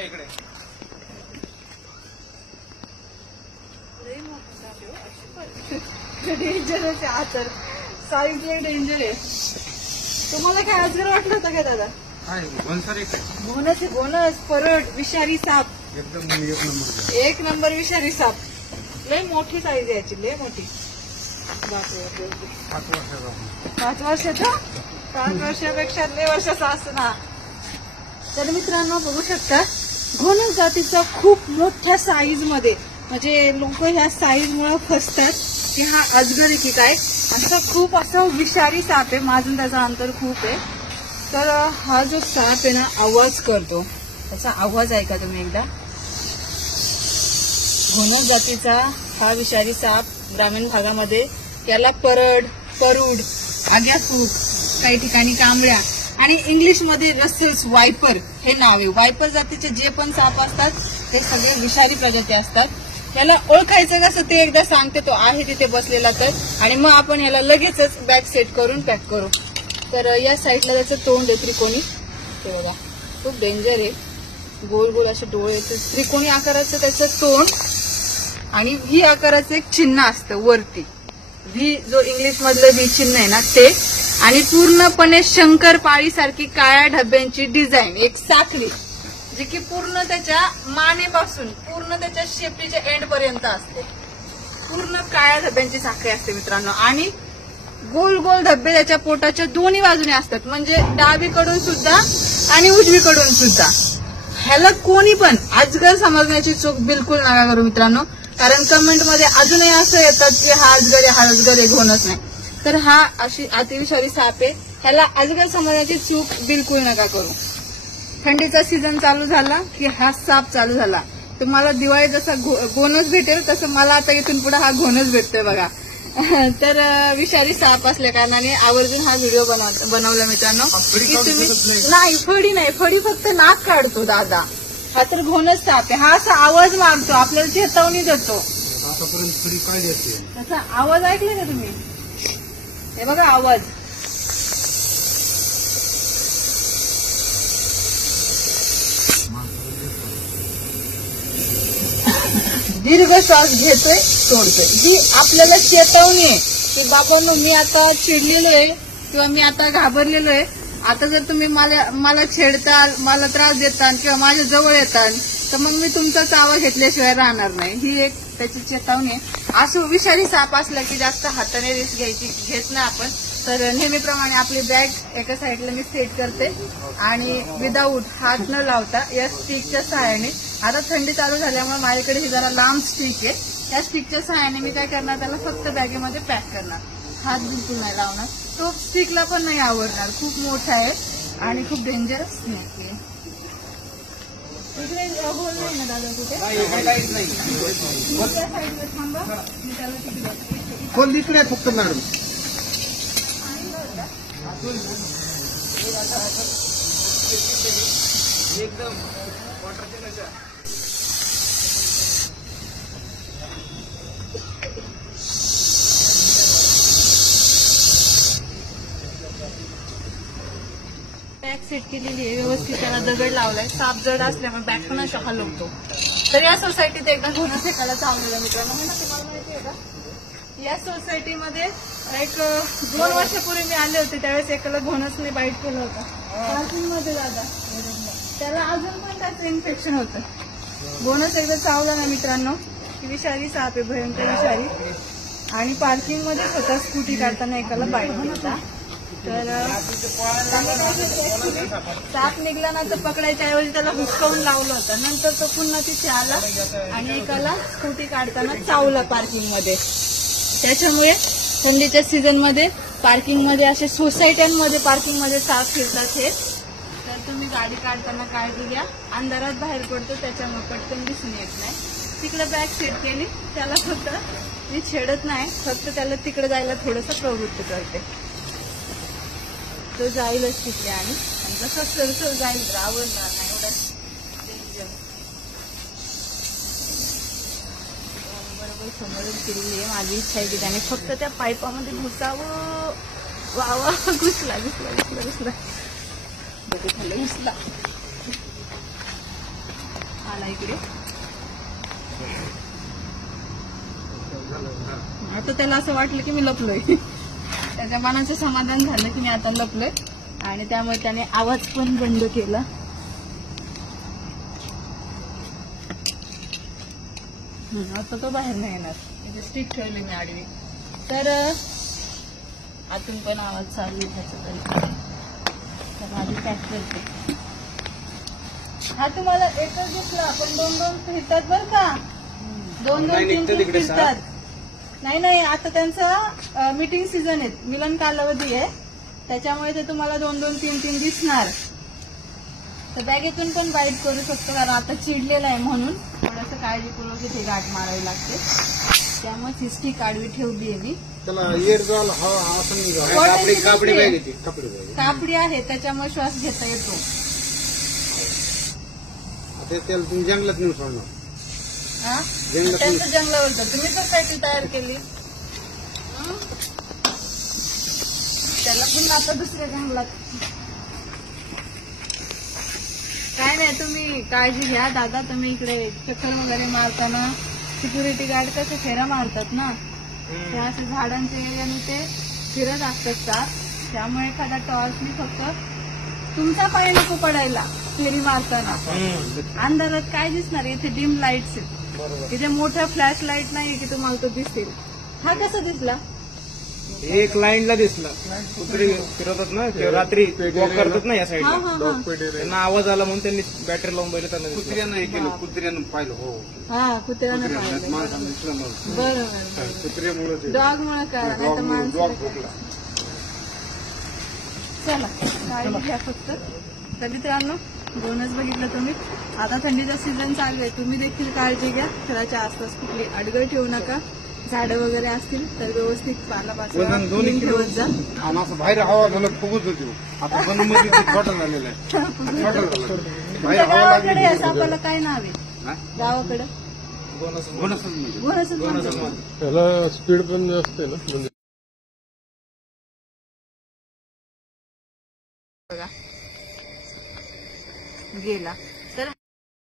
इकडे डेंजर आहे आतर साईज डेंजर आहे. तुम्हाला काय अजगर वाटलं होतं काय दादा? बोनस परड विषारी साप एकदम एक नंबर विषारी साप. लय मोठी साईज आहे याची, लय मोठी. 5 वर्षाचा 5 वर्षापेक्षा लय वर्षाचा असणार. तर मित्रांनो बघू शकता घोणस जातीचा खूप मोठ्या साईज मध्ये, म्हणजे लोक ह्या साईज मुळे फसतात की हा अजगर आहे की काय. असा खूप असा विषारी साप आहे, माझून त्याचा अंतर खूप आहे. तर हा जो साप आहे ना आवाज करतो, त्याचा आवाज ऐका तुम्ही एकदा. घोणस जातीचा हा विषारी साप ग्रामीण भागामध्ये याला परड, परूड, आग्यासूर, काही ठिकाणी कांबळ्या आणि इंग्लिश मध्ये रसेल्स वायपर हे नाव आहे. वायपर जातीचे जे पण साप असतात ते सगळे विषारी प्रजाती असतात. याला ओळखायचं कसं ते एकदा सांगते, तो आहे तिथे बसलेला तर, आणि मग आपण याला लगेचच बॅग सेट करून पॅक करू. तर या साईडला त्याचं तोंड आहे त्रिकोणी, ते बघा खूप डेंजर आहे. गोल गोल असे डोळे, त्रिकोणी आकाराचं त्याचं तोंड आणि व्ही आकाराचं एक चिन्ह असतं वरती. व्ही जो इंग्लिश मधलं व्ही चिन्ह आहे ना ते, आणि पूर्णपणे शंकरपाळी सारखी काळ्या डब्यांची डिझाईन, एक साखळी जी की पूर्ण त्याच्या मानेपासून पूर्ण त्याच्या शेपटीच्या एंड पर्यंत असते. पूर्ण काळ्या धब्यांची साखळी असते मित्रांनो. आणि गोल गोल धब्बे त्याच्या पोटाच्या दोन्ही बाजूने असतात, म्हणजे डावीकडून सुद्धा आणि उजवीकडून सुद्धा. ह्याला कोणी पण अजगर समजण्याची चूक बिलकुल नका करू मित्रांनो, कारण कमेंटमध्ये अजूनही असं येतात की हा अजगर आहे, हा अजगर आहे, घोणस नाही. तर हा अशी अतिविषारी साप आहे, ह्याला अजगर समजण्याची चूक बिलकुल नका करू. थंडीचा सीझन चालू झाला की हा साप चालू झाला. तुम्हाला दिवाळी जसा घोणस भेटेल तसं मला आता इथून पुढे हा घोणस भेटतोय बघा. तर विषारी साप असल्या कारणाने आवर्जून हा व्हिडिओ बनवला मित्रांनो. की तुम्ही नाही, फडी नाही, फडी फक्त नाक काढतो दादा. हा तर घोणस साप आहे. हा असा आवाज मारतो, आपल्याला चेतावणी देतो. त्याचा आवाज ऐकला का तुम्ही? हे बघा आवाज. दीर्घ श्वास घेतोय, सोडतोय. ही आपल्याला चेतावणी आहे की बाबा मी आता चिडलेलो आहे किंवा मी आता घाबरलेलो आहे. आता जर तुम्ही मला छेडताल, मला त्रास देताल किंवा माझ्या जवळ येताल तर मग मी तुमचा चावा घेतल्याशिवाय राहणार नाही. ही एक त्याची चेतावणी आहे. असं विषारी साप असला की जास्त हाताने रिस्क घेत नाही आपण. तर नेहमीप्रमाणे आपली बॅग एका साईडला मी सेट करते आणि विदाऊट हात न लावता या स्टिकच्या सहाय्याने, आता थंडी चालू झाल्यामुळे माझ्याकडे ही जरा लांब स्टिक आहे, या स्टिकच्या सहाय्याने मी काय करणार, त्याला फक्त बॅगेमध्ये पॅक करणार. हात बिलकुल नाही लावणार. तो स्टिकला पण नाही आवडणार, खूप मोठा आहे आणि खूप डेंजरस स्नेक आहे. इकडे होल नाही ना दादा कुठे? साईडला थांबा, मी त्याला तिकडे इकडे फक्त मॅडम एकदम बॅग सेट केलेली आहे व्यवस्थित. त्याला दगड लावलाय. साप जड असल्यामुळे बॅग पण असा हलवतो. तर या सोसायटीत एकदा घोणस एकाला चावलेलं मित्रांनो, हे ना तुम्हाला माहिती आहे का? या सोसायटीमध्ये एक 2 वर्षापूर्वी मी आले होते, त्यावेळेस एकाला घोणसने बाईट केलं होतं पार्किंग मध्ये दादा. त्याला अजून पण त्याचं इन्फेक्शन होतं. घोणस एकदा चावला ना मित्रांनो की विषारी साप आहे, भयंकर विषारी. आणि पार्किंग मध्ये स्वतः स्कूटी काढताना एकाला बाईट होता. तर साप निघला ना तर पकडायच्या ऐवजी त्याला हुसकावून लावलं होतं. नंतर तो पुन्हा तिथे आला आणि एकाला स्कूटी काढताना चावला पार्किंग मध्ये. त्याच्यामुळे थंडीच्या सीझन मध्ये पार्किंग मध्ये असे सोसायट्यांमध्ये पार्किंग मध्ये साप फिरतात हे. तर तुम्ही गाडी काढताना काळजी घ्या. अंधारात बाहेर पडतो त्याच्यामुळे पटकन दिसून येत नाही. तिकडे बॅग सेट केली, त्याला फक्त मी छेडत नाही, फक्त त्याला तिकडे जायला थोडंसं प्रवृत्त करते. तो जाईलच तिकडे आणि जसं सरसर जाईल तर आवडणार नाही एवढं. बरोबर समोरून फिरली आहे. माझी इच्छा आहे की त्याने फक्त त्या पाईपामध्ये घुसावं. वा वा, घुसला घुसला घुसला घुसला घुसला. आला इकडे. आता त्याला असं वाटलं की मी लपलोय. त्याच्या मनाचं समाधान झालं की मी आता लपलोय आणि त्यामुळे त्याने आवाज पण बंद केला. आता तो बाहेर नाही येणार. म्हणजे स्टिक ठेवली मी आडवी. तर आतून पण आवाज चालू आहे त्याचा तरी. तर आधी पॅक करते. हा तुम्हाला एकच दिसला पण 2-2 फिरतात बरं का. 2-2 3-3 फिरतात. नाही आता त्यांचा मीटिंग सीझन आहे, मिलन कालावधी आहे, त्याच्यामुळे ते तुम्हाला 2-2 3-3 दिसणार. तर बॅगेतून पण बाईट करू शकतो कारण आता चिडलेला आहे म्हणून थोडंसं काळजीपूर्वक इथे गाठ मारावी लागते. त्यामुळे सिस्टी काढवी ठेवली आहे मी. कापडी आहे त्याच्यामुळे श्वास घेता येतो. तुम्ही जंगलात नेऊन सोडणार. त्यांचं जंगलावर तुम्ही तर पॅटी तयार केली. त्याला पण आता दुसऱ्या जंगलात. काय नाही तुम्ही काळजी घ्या दादा. तुम्ही इकडे चक्कर वगैरे मारताना सिक्युरिटी गार्ड कसे फेऱ्या मारतात ना, ते असे झाडांच्या एरियाने ते फिरत असतात का, त्यामुळे एखादा टॉर्चने फक्त तुमचा पाय नको पडायला फेरी मारताना. अंधारात काय दिसणार, इथे डिम लाईट्स आहेत, इथे मोठ्या फ्लॅश लाईट नाही की तुम्हाला तो दिसेल. हा कसा दिसला? एक लाईनला दिसला. कुत्री फिरवतात ना रात्री वॉक करतात ना या साईडला, त्यांना आवाज आला म्हणून त्यांनी बॅटरी लावून बैल त्यांना कुत्र्यानं हे केलं, कुत्र्यानं पाहिलं. हो हा कुत्र्यानं पाहिलं. बरोबर कुत्र्यामुळे डॉग मुळे करा नाही तर माणसं. चला काळजी घ्या फक्त. तर मित्रांनो बोनस बघितलं तुम्ही. आता थंडीचा सीझन चालू आहे, तुम्ही देखील काळजी घ्या. घराच्या आसपास कुठली अडगळ ठेवू नका. झाडं वगैरे असतील तर व्यवस्थित पालापाचोळा क्लीन ठेवत जा. असं बाहेर हवा झालं फुगत होती. आता बनमध्ये छोटा झालेला आहे. तुमच्या गावाकडे असं आपल्याला काय नाव आहे गावाकडं? बोनसच. त्याला स्पीड पण जास्त आहे ना. बघा गेला.